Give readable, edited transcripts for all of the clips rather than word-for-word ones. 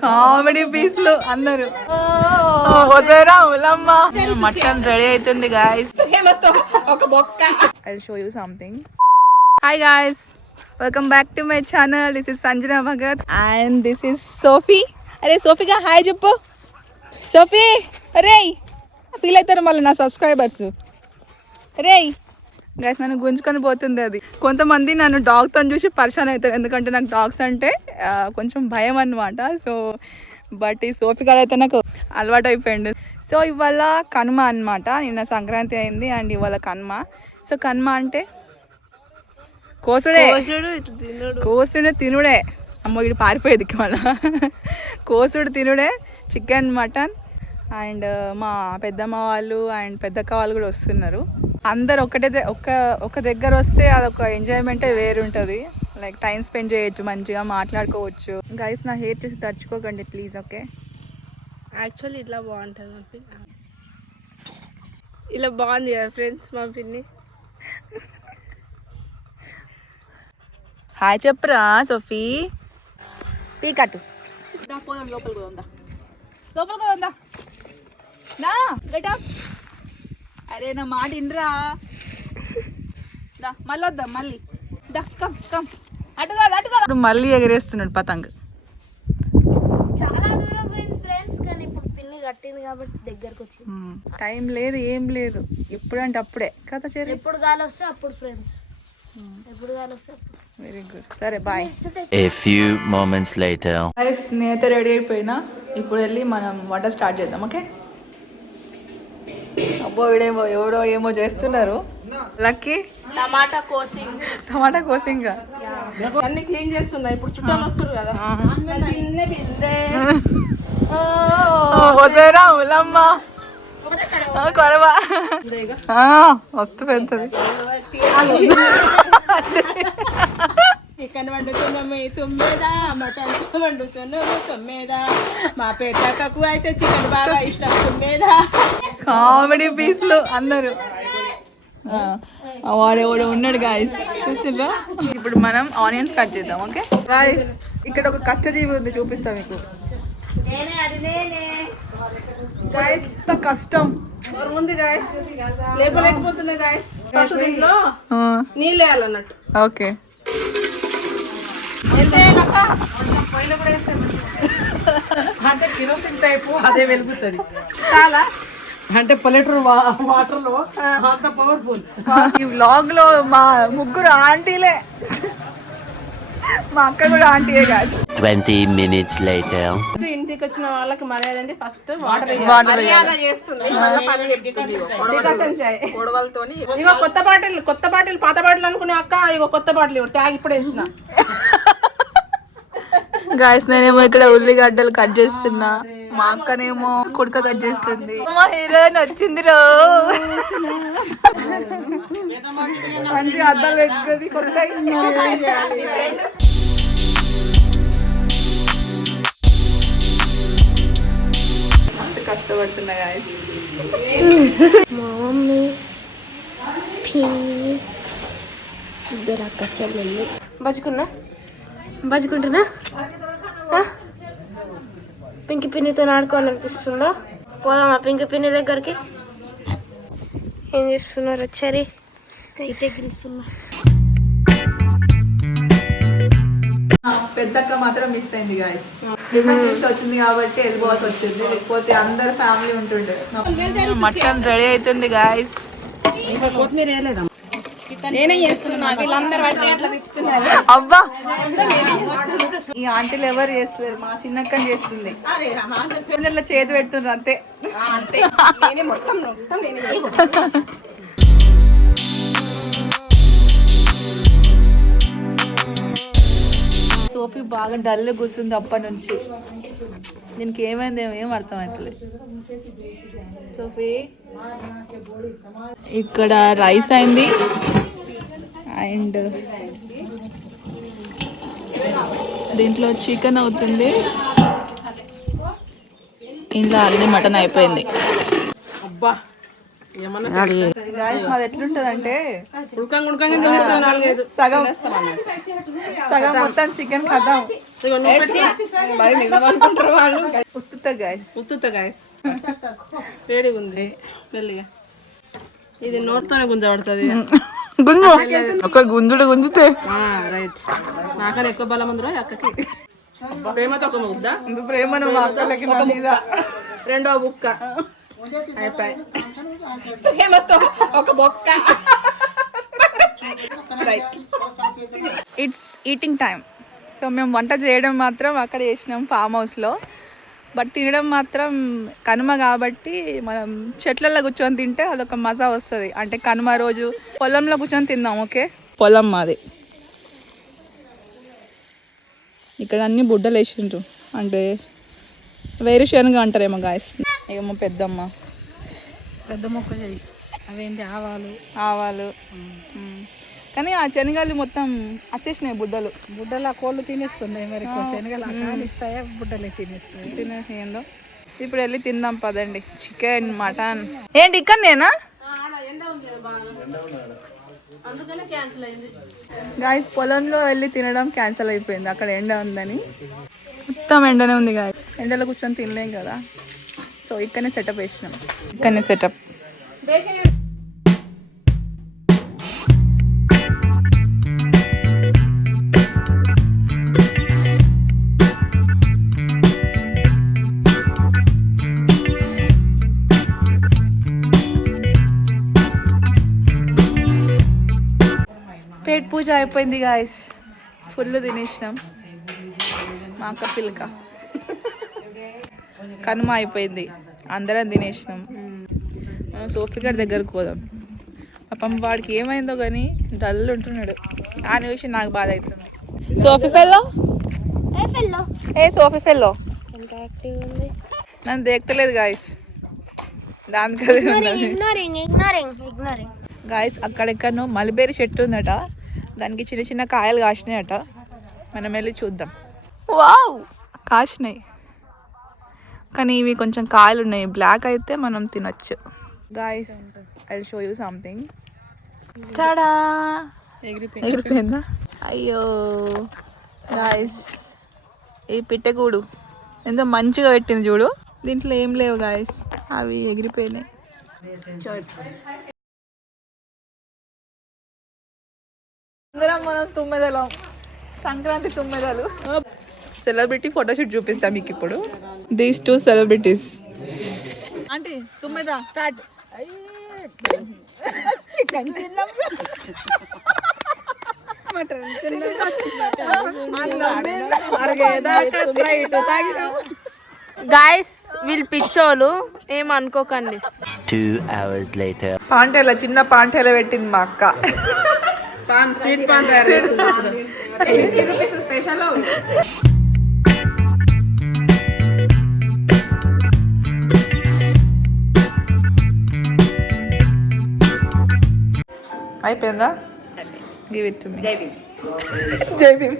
Comedy పీస్లు అందరు mutton ready అవుతుంది guys. I show you something. Hi guys, welcome back to my channel. This is Sanjana Bhagat and this is Sophie. అరే సోఫీగా hi చెప్పు. Sophie అరే feel అవుతారు మళ్ళీ నా సబ్స్క్రైబర్స్. రే guys నన్ను గుంజుకొని పోతుంది అది. కొంతమంది నన్ను డాగ్తో చూసి పరిశాన్ అవుతారు, ఎందుకంటే నాకు డాగ్స్ అంటే కొంచెం భయం అన్నమాట. సో బట్ ఈ సోఫీ గారు అయితే నాకు అలవాటు అయిపోయింది. సో ఇవాళ కనుమ అనమాట. నిన్న సంక్రాంతి అయింది అండ్ ఇవాళ కనుమ. సో కనుమ అంటే కోసుడు తినుడే. అమ్మ ఇది పారిపోయేది మళ్ళా. కోసుడు తినుడే, చికెన్ మటన్ అండ్ మా పెద్దమ్మ వాళ్ళు అండ్ పెద్దక్క వాళ్ళు కూడా వస్తున్నారు. అందరు ఒక దగ్గర వస్తే అదొక ఎంజాయ్మెంటే వేరుంటుంది. లైక్ టైం స్పెండ్ చేయొచ్చు, మంచిగా మాట్లాడుకోవచ్చు. గైస్ నా హెయిర్ చూసి తడుచుకోకండి ప్లీజ్. ఓకే యాక్చువల్లీ ఇట్లా బాగుంటుంది మా పిన్ని. ఇలా బాగుంది కదా ఫ్రెండ్స్ మా పిన్ని. హాయ్ చెప్పురా సోఫీ. టీ కట్టు లోపలికి ఉందా నా గెటా. అరే నా మాట ఇండ్రా, మళ్ళీ వద్దాం మళ్ళీ. కమ్ అటు కాదు మళ్ళీ ఎగరేస్తున్నాడు పతంగ్. చాలా దూరం ఫ్రెండ్స్, కానీ ఇప్పుడు పిన్ని కట్టింది కాబట్టి దగ్గరకు వచ్చి టైం లేదు ఏం లేదు, ఎప్పుడంటే అప్పుడే కదా. ఎప్పుడు గాలి వస్తే అప్పుడు ఫ్రెండ్స్, ఎప్పుడు గాలి వస్తే అప్పుడు. వెరీ గుడ్, సరే bye. A few moments later. నేనైతే రెడీ అయిపోయినా. ఇప్పుడు వెళ్ళి మనం వంట స్టార్ట్ చేద్దాం. ఓకే. అబ్బో వీడేమో ఎవరో ఏమో చేస్తున్నారు. లక్కీ టమాటా కోసింగ్ అన్ని క్లీన్ చేస్తున్నా. ఇప్పుడు చుట్టాలు వస్తారు కదా. కొడవ వస్తు పెడుతుంది. చికెన్ వండుతున్నాము తొమ్మిదా, మటన్ వండుతున్నాము తొమ్మిదా. మా పెద్దక్కకు అయితే చికెన్ బాగా ఇష్టం తొమ్మిదా. కామెడీ పీస్లు అందరు. వాడెవడో ఉన్నాడు గాయస్, చూసిండ్రా. ఇప్పుడు మనం ఆనియన్స్ కట్ చేద్దాం. ఓకే గాయస్, ఇక్కడ ఒక కష్టజీవి ఉంది, చూపిస్తా మీకు. గాయస్ కష్టం ఉంది గాయస్, లేపలేకపోతున్నా గాయస్. ఫస్ట్ దీంట్లో నీళ్ళు వేయాలన్నట్టు. ఓకే అంటే కిరోసిన్ టైపు అదే వెలుగుతుంది చాలా. అంటే పల్లెటూరు వాటర్ లో అంత పవర్ఫుల్. ఈ వ్లాగ్ లో మా ముగ్గురు ఆంటీలే, మా అక్క కూడా ఆంటీయే కాదు. 20 minutes later. ఇంటికి వచ్చిన వాళ్ళకి మర్యాద అంటే ఫస్ట్ వాటర్ చేస్తుంది. ఇగో కొత్త బాటిల్ పాత బాటిల్ అనుకునే అక్క, ఇగో కొత్త బాటిల్ ట్యాగ్ ఇప్పుడు వేసిన. గాయస్ నేనేమో ఇక్కడ ఉల్లిగడ్డలు కట్ చేస్తున్నా, మా అక్కనేమో కుడక కట్ చేస్తుంది. మా హీరోయిన్ వచ్చింది రో, మంచి అద్దాలు పెట్టుకుంది కొత్త. మస్తు కష్టపడుతున్నా గాయస్. మా మమ్మీ ఇద్దరు అక్క చెల్లెళ్ళు బజ్జుకుంటున్నా. పింకి పిన్నితో ఆడుకోవాలనిపిస్తుందా? పోదామా పింకి పిన్ని దగ్గరికి? ఏం చేస్తున్నారు? వచ్చారి కైతే గెలుస్తున్నా. పెద్దక్క మాత్రం మిస్ అయింది గాయస్. ఎమర్జెన్సీ వచ్చింది కాబట్టి వెళ్ళిపోవాల్సి వచ్చింది, లేకపోతే అందరు ఫ్యామిలీ ఉంటుండే. మటన్ రెడీ అవుతుంది గాయస్. నేనే చేస్తున్నా, వీళ్ళందరూ అబ్బా ఈ ఆంటీలు ఎవరు చేస్తారు? మా చిన్నక్కని చేస్తుంది. ఇట్లా చేతి పెడుతున్నారు అంతే. సోఫీ బాగా డల్ కూర్చుంది అప్పటి నుంచి. దీనికి ఏమైంది ఏం అర్థం అవుతుంది. సోఫీ ఇక్కడ రైస్ అయింది అండ్ దీంట్లో చికెన్ అవుతుంది. ఇంట్లో ఆల్రెడీ మటన్ అయిపోయింది. అబ్బా గాయస్ మాది ఎట్లుంటది అంటే నాలుగైదు సగం సగం మొత్తం చికెన్ ఖతం అనుకుంటారు వాళ్ళు. ఉత్తుతా గాయస్ ఉత్తుత గాయస్ వేడి ఉంది మెల్లిగా. ఇది నోట్తోనే గుంజబడుతుంది. గుంజు ఒక గుంజుడు గుంజితే రైట్. నాకని ఎక్కువ బలం ఉందిరా అక్కకి. ప్రేమతో ఒక ముద్ద, ప్రేమను మా అక్కలకి నా మీద. రెండో బుక్క అయిపోయి, ప్రేమతో ఒక బొక్క. It's eating time. సో మేము వంట చేయడం మాత్రం అక్కడ చేసినాం ఫామ్ హౌస్లో, బట్ తినడం మాత్రం కనుమ కాబట్టి మనం చెట్లలో కూర్చొని తింటే అదొక మజా వస్తుంది. అంటే కనుమ రోజు పొలంలో కూర్చొని తిందాం. ఓకే, పొలం మాది. ఇక్కడ అన్ని బుడ్డలు వేసిండ్రు, అంటే వేరుశనగ అంటారేమో గాయస్. ఇక మా పెద్ద మొక్క చెయ్యి అవేంటి ఆవాలు. కానీ ఆ శనగలు మొత్తం వచ్చేసినాయి బుడ్డలు. బుడ్డలు ఆ కోళ్ళు తినేస్తున్నాయి. మరి శనగలు కానిస్తాయా, బుడ్డలే తినేస్తాయి. తినేసేయంలో. ఇప్పుడు వెళ్ళి తిందాం పదండి. Chicken, mutton. ఏంటి ఇక్కడ నేనా గాయస్? పొలంలో వెళ్ళి తినడం క్యాన్సిల్ అయిపోయింది, అక్కడ ఎండ ఉందని. మొత్తం ఎండనే ఉంది గాయస్, ఎండలో కూర్చొని తినలేం కదా. సో ఇక్కడనే సెటప్ వేసినాం. ఇక్కడనే సెటప్. పేట్ పూజ అయిపోయింది గాయస్, ఫుల్ తినేసినాం. మా అక్క పిల్లక కనుమ అయిపోయింది, అందరం తినేసినాం. మనం సోఫీ గారి దగ్గరకు పోదాం. పాపం వాడికి ఏమైందో కానీ డల్ ఉంటున్నాడు. ఆ విషయం నాకు బాధ అవుతుంది. సోఫీ ఫెల్లో సోఫీ ఫెల్లో నన్ను దేక్తలేదు గాయస్, దానికదే గాయస్. అక్కడెక్కడనో మల్బేరీ చెట్టు ఉందట, దానికి చిన్న చిన్న కాయలు కాసినాయట. మనం వెళ్ళి చూద్దాం. వావ్, కాసినాయి కానీ ఇవి కొంచెం కాయలు ఉన్నాయి. బ్లాక్ అయితే మనం తినొచ్చు. Guys I show you something. చాడా, ఎగిరిపోయిందా? అయ్యో గాయస్, ఈ పిట్టగూడు ఎంతో మంచిగా పెట్టింది చూడు. దీంట్లో ఏం లేవు గాయస్, అవి ఎగిరిపోయినాయి. అందరం మనం తుమ్మెదలం, సంక్రాంతి తుమ్మెదలు. సెలబ్రిటీ ఫోటోషూట్ చూపిస్తాం మీకు ఇప్పుడు. These 2 celebrities. అంటే తుమ్మెద స్టార్ట్. చికెన్ తిన్నాం, మటన్ గాయస్. వీళ్ళు పిచ్చోళ్ళు, ఏమనుకోకండి. 2 hours later. పాంటేల చిన్న పాంటేల పెట్టింది మా అక్క. స్వీట్ పాన్ తయారు చేస్తుంది. అయిపోయిందా? Give it to me. Jai Bhim.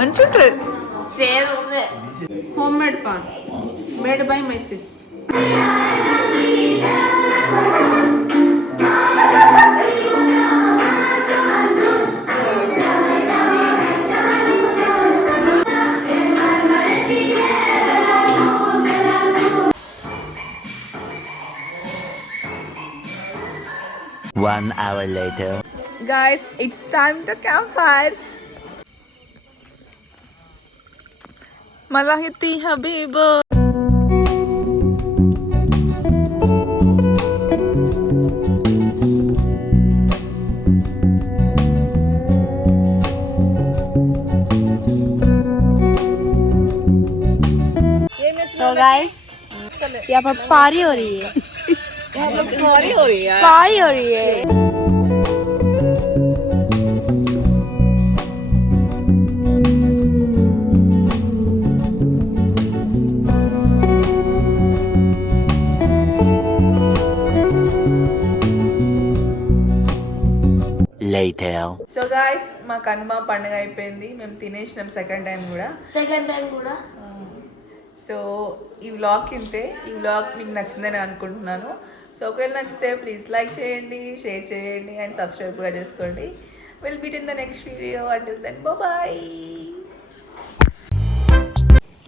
మంచి ఉంటుంది. Home made paan made by my sis. One hour later. Guys, it's time to campfire. Malahiti Habibo. So guys, यहाँ पर पारी हो रही है. पारी हो रही है. पारी हो रही है. later. సో గాయస్ మా కనుమ పండుగ అయిపోయింది, మేము తినేసినాం సెకండ్ టైం కూడా. సెకండ్ టైం కూడా సో ఈ వ్లాగ్ ఇంతే. ఈ వ్లాగ్ మీకు నచ్చిందని అనుకుంటున్నాను. సో ఒకవేళ నచ్చితే ప్లీజ్ లైక్ చేయండి, షేర్ చేయండి అండ్ సబ్స్క్రైబ్ కూడా చేసుకోండి. Will meet in the next video. Until then bye.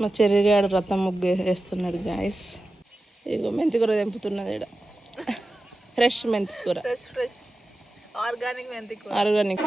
మా చెర్రిగాడు రథం ముగ్గు వేస్తున్నాడు గాయస్. ఇగో మెంతి కూర తెంపుతున్నది ఇక్కడ. ఫ్రెష్ మెంతి కూర, ఆర్గానిక్ మెంతి కూర, ఆర్గానిక్.